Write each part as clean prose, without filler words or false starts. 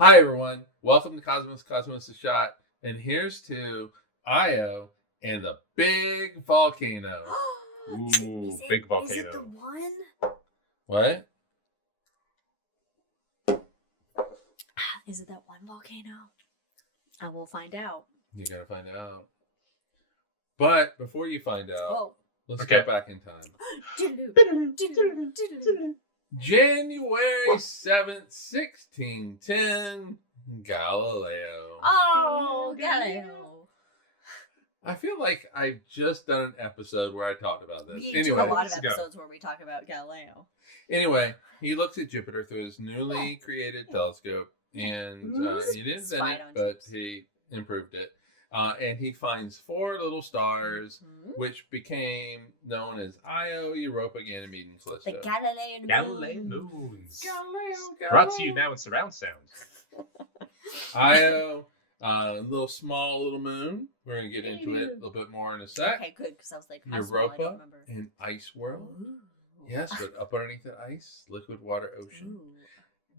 Hi, everyone. Welcome to Cosmos a Shot. And here's to Io and the Big Volcano. Ooh, Big Volcano. Is it the one? What? Is it that one volcano? I will find out. You gotta find out. But before you find out, let's go back in time. January 7th, 1610, Galileo. Oh, Galileo. I feel like I've just done an episode where I talked about this. We do a lot of episodes where we talk about Galileo. Anyway, he looks at Jupiter through his newly created telescope, and he didn't invent it, but he improved it. And he finds 4 little stars, which became known as Io, Europa, Ganymede, and Callisto. The Galilean moons. Galileo. Brought to you now in surround sound. Io, little moon. We're going to get into it a little bit more in a sec. Okay, good, because I was like, Europa, an ice world. Ooh. Yes, but up underneath the ice, liquid water ocean. Ooh.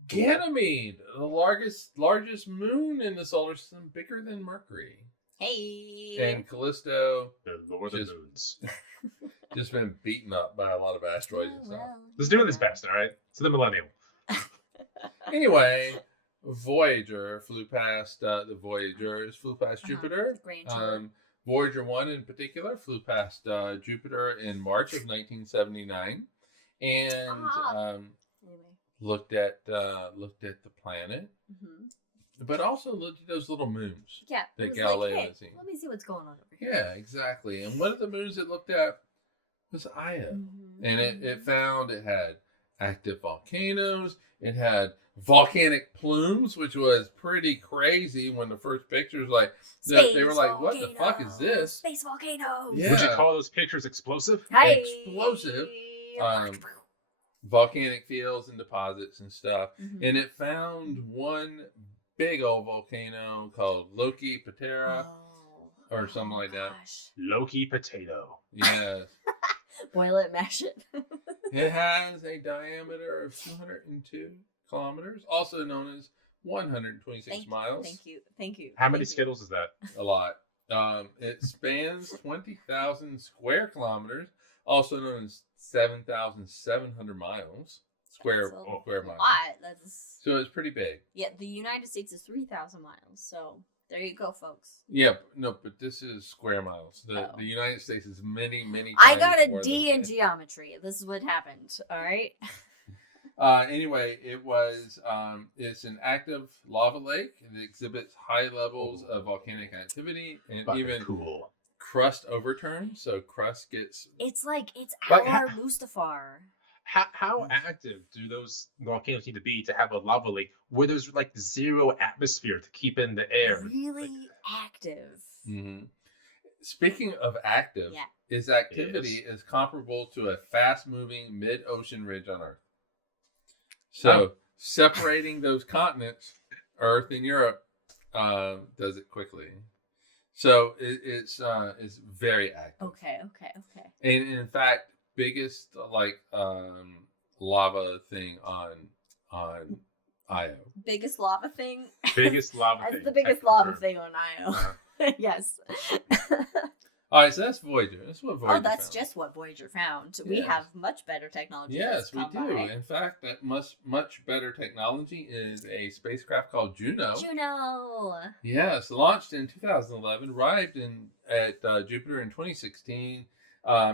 Ganymede, the largest moon in the solar system, bigger than Mercury. Hey. And Callisto, the Lord of Moons. Just been beaten up by a lot of asteroids and stuff. Let's do his best, all right? To the millennium. Anyway, Voyager flew past the Voyagers flew past Jupiter. Voyager 1 in particular flew past Jupiter in March of 1979, and looked at the planet. Mm-hmm. But also looked at those little moons that Galileo had seen. Let me see what's going on over here. Yeah, exactly. And one of the moons it looked at was Io. Mm-hmm. And it found it had active volcanoes. It had volcanic plumes, which was pretty crazy when the first pictures, they were like, what the fuck is this? Space volcano. Yeah. Would you call those pictures explosive? Hey. Explosive. Volcanic fields and deposits and stuff. Mm-hmm. And it found one big old volcano called Loki Patera or something like that. Loki Potato. Yes. Boil it, mash it. It has a diameter of 202 kilometers, also known as 126 miles. Thank you. How many Skittles is that? A lot. It spans 20,000 square kilometers, also known as 7,700 miles. Square miles. So it's pretty big. Yeah, the United States is 3,000 miles. So there you go, folks. Yeah, but this is square miles. The United States is many, many times. I got a D in geometry. This is what happened. All right. Anyway, it's an active lava lake. It exhibits high levels of volcanic activity and even crust overturns. So crust gets. It's our Mustafar. How active do those volcanoes need to be to have a lava lake where there's zero atmosphere to keep in the air? Really active. Mm-hmm. Speaking of active, its activity is comparable to a fast-moving mid-ocean ridge on Earth. So separating those continents, Earth and Europe, does it quickly. So it's very active. Okay. And in fact, biggest lava thing on Io. Biggest lava thing? Biggest lava thing. That's the biggest lava thing on Io. Yes. All right, so that's Voyager. That's what Voyager that's found. Just what Voyager found. Yes. We have much better technology. Yes, we do. In fact, that much better technology is a spacecraft called Juno. Yes, launched in 2011, arrived at Jupiter in 2016.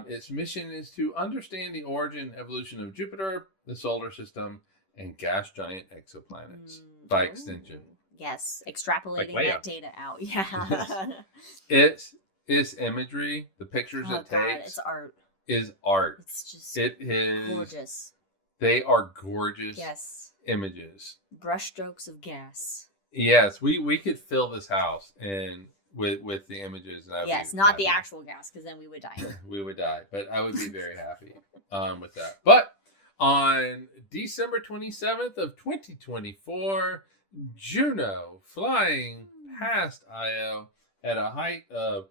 Its mission is to understand the origin and evolution of Jupiter, the solar system, and gas giant exoplanets by extension. Yes, extrapolating that data out. Yeah. Its imagery, the pictures it takes, it's art. Is art. It's just gorgeous. They are gorgeous images. Brushstrokes of gas. Yes, we could fill this house with the images. Yes, not the actual gas, because then we would die. We would die, but I would be very happy with that. But on December 27th of 2024, Juno, flying past Io at a height of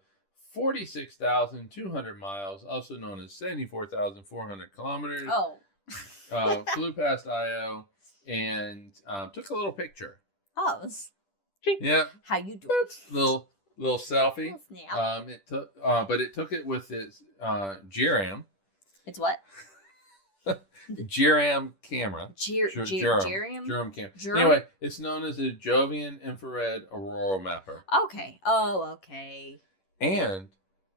46,200 miles, also known as 74,400 kilometers. Flew past Io and took a little picture Oh, Yeah, how you do? little selfie. Little snap. It took it with its GRAM. It's what? GRAM camera. Gerium? GRAM camera. Germ? Anyway, it's known as a Jovian infrared aurora mapper. Okay. Oh, okay. And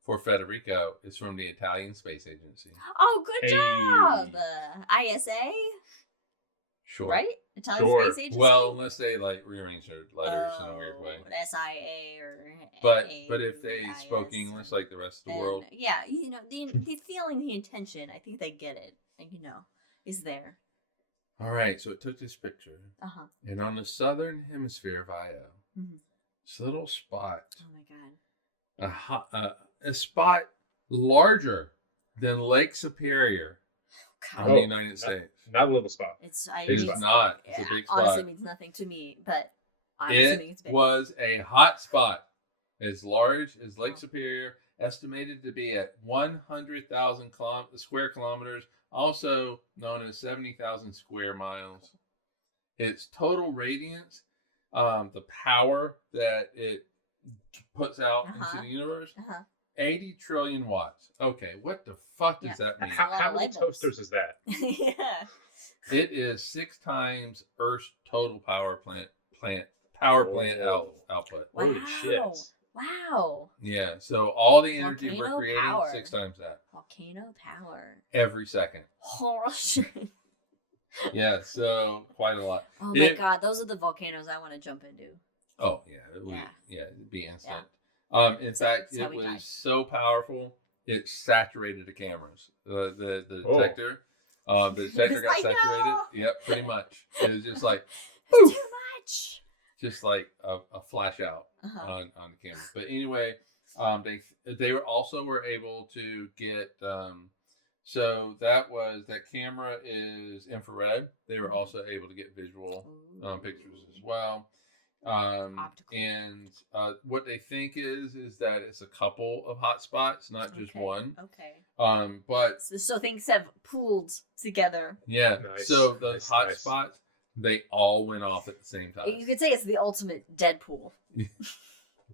for Federico, it's from the Italian Space Agency. Oh, good job. ISA? Sure. Right? Italian Sure. Space Agency? Well, unless they like rearrange their letters in a weird way. SIA or But AA, if they spoke English like the rest of the and, world. yeah, the feeling, the intention, I think they get it. And is there. All right, so it took this picture. Uh-huh. And on the southern hemisphere of Io, this little spot. Oh my god. A spot larger than Lake Superior in the United States. Not a little spot. It is not. It's a big spot. Honestly means nothing to me, but I'm assuming it's big. It was a hot spot as large as Lake Superior, estimated to be at 100,000 square kilometers, also known as 70,000 square miles. Its total radiance, the power that it puts out into the universe, 80 trillion watts. Okay, what the fuck does that mean? How many toasters is that? Yeah. It is 6 times Earth's total power plant output. Wow. Holy shit. Wow. Yeah, so all the energy we're Volcano creating, power. 6 times that. Volcano power. Every second. Oh, shit. Yeah, so quite a lot. Oh my god, those are the volcanoes I want to jump into. Oh, yeah. It'd be instant. Yeah. In fact, it was so powerful, it saturated the cameras. The detector. The detector got saturated. No. Yep, pretty much. It was just like, too much. Just like a flash out on the camera. But anyway, they were able to get so that camera is infrared. They were also able to get visual pictures as well. And what they think is that it's a couple of hot spots, not just one. Okay. But so things have pooled together. Yeah. Nice. So those hot spots, they all went off at the same time. You could say it's the ultimate Deadpool.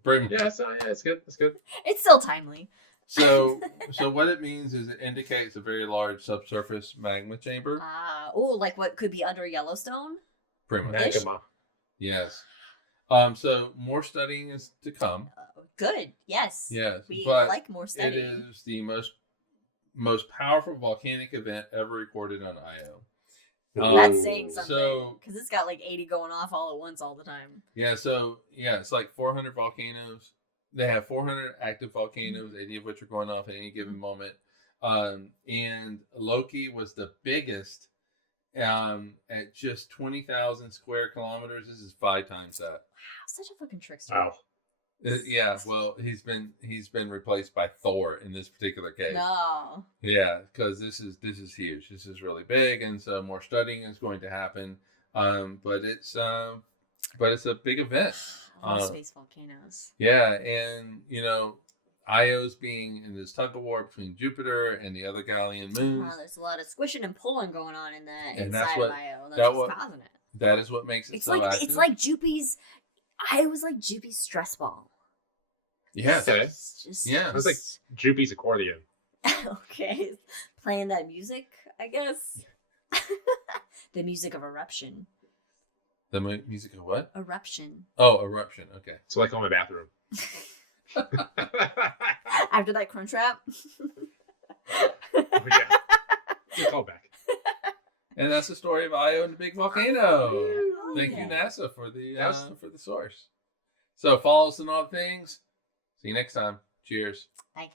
Pretty much. Yeah, it's good. It's good. It's still timely. So what it means is it indicates a very large subsurface magma chamber. Like what could be under Yellowstone? Pretty much. Magma. Yes. So more studying is to come. Good. Yes. Yes. We but like more studying. It is the most powerful volcanic event ever recorded on Io. That's saying something, because So it's got like 80 going off all at once all the time. yeah. So yeah, it's like 400 volcanoes. They have 400 active volcanoes, 80 of which are going off at any given moment. And Loki was the biggest at just 20,000 square kilometers. This is 5 times that. Wow, such a fucking trickster. Wow. Yeah, well, he's been replaced by Thor in this particular case. No. Yeah, because this is huge. This is really big, and so more studying is going to happen. But it's a big event. I love space volcanoes. Yeah, and Io's being in this tug of war between Jupiter and the other Galilean moons. There's a lot of squishing and pulling going on in the And inside of Io. That's what's causing it. That is what makes it It's so like active. it's like Jupy's. Io was like Jupy's stress ball. Yeah. Okay. Yeah. It was like Jupy's accordion. Okay, playing that music, I guess. The music of eruption. The music of what? Eruption. Oh, eruption. Okay. So like on my bathroom. After that crunch wrap. Yeah. Good callback. And that's the story of Io and the Big Volcano. Oh, Thank yeah. you, NASA, for the source. So follow us on all things. See you next time. Cheers. Bye.